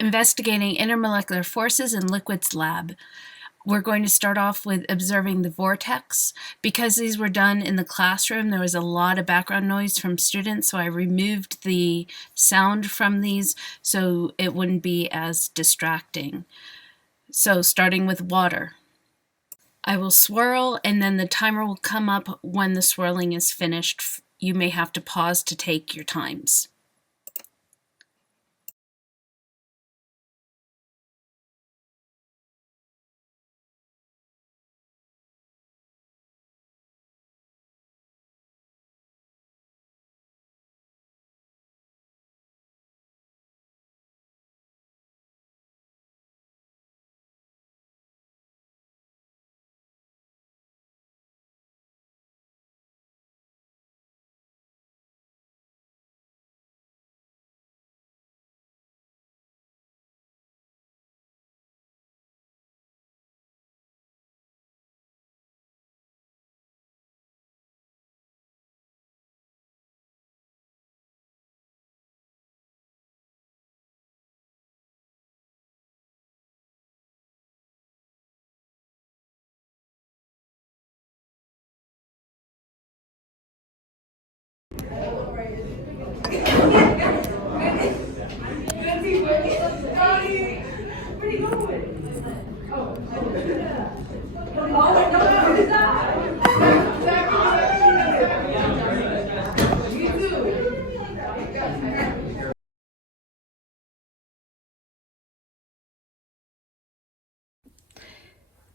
investigating intermolecular forces in liquids lab. We're going to start off with observing the vortex. Because these were done in the classroom, there was a lot of background noise from students, so I removed the sound from these so it wouldn't be as distracting. So starting with water. I will swirl and then the timer will come up when the swirling is finished. You may have to pause to take your times.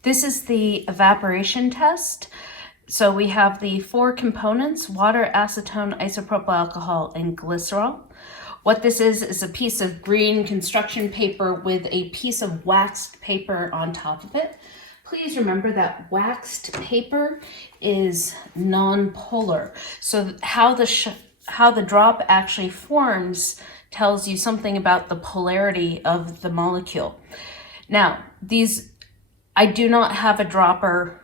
This is the evaporation test. So we have the 4 components: water, acetone, isopropyl alcohol, and glycerol. What this is a piece of green construction paper with a piece of waxed paper on top of it. Please remember that waxed paper is non-polar. So how the drop actually forms tells you something about the polarity of the molecule. Now, I do not have a dropper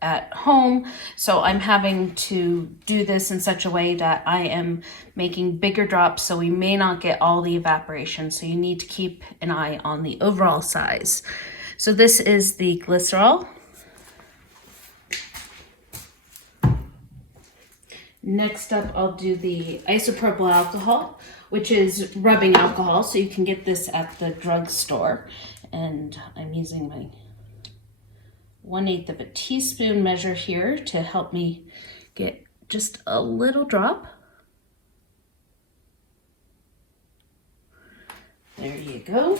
at home, so I'm having to do this in such a way that I am making bigger drops, so we may not get all the evaporation, so you need to keep an eye on the overall size. So this is the glycerol. Next up, I'll do the isopropyl alcohol, which is rubbing alcohol, so you can get this at the drugstore. And I'm using my 1/8 of a teaspoon measure here to help me get just a little drop. There you go.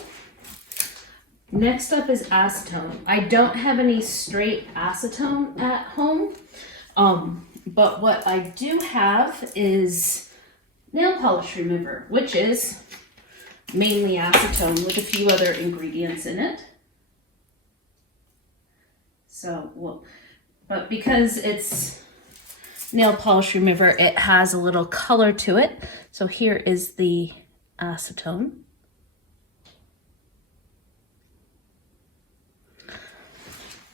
Next up is acetone. I don't have any straight acetone at home, but what I do have is nail polish remover, which is mainly acetone with a few other ingredients in it. So, but because it's nail polish remover, it has a little color to it. So here is the acetone.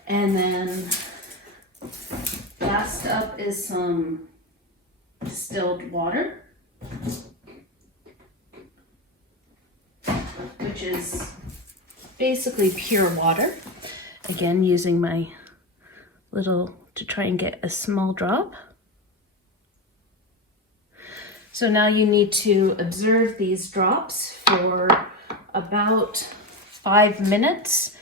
And then last up is some distilled water, which is basically pure water. Again, using my little to try and get a small drop. So now you need to observe these drops for about 5 minutes,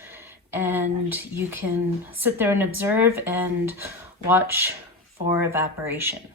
and you can sit there and observe and watch for evaporation.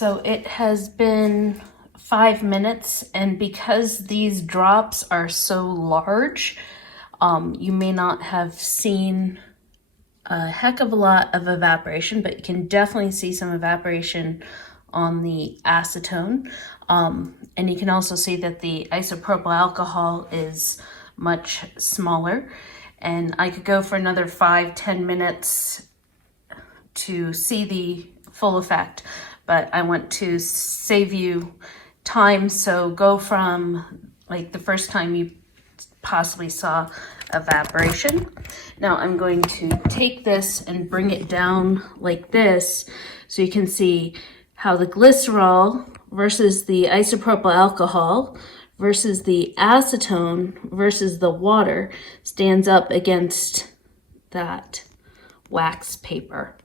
So it has been 5 minutes, and because these drops are so large, you may not have seen a heck of a lot of evaporation, but you can definitely see some evaporation on the acetone. And you can also see that the isopropyl alcohol is much smaller. And I could go for another 5-10 minutes to see the full effect, but I want to save you time, so go from like the first time you possibly saw evaporation. Now I'm going to take this and bring it down like this so you can see how the glycerol versus the isopropyl alcohol versus the acetone versus the water stands up against that wax paper.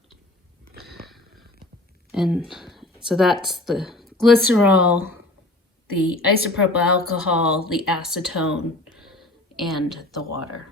And so that's the glycerol, the isopropyl alcohol, the acetone, and the water.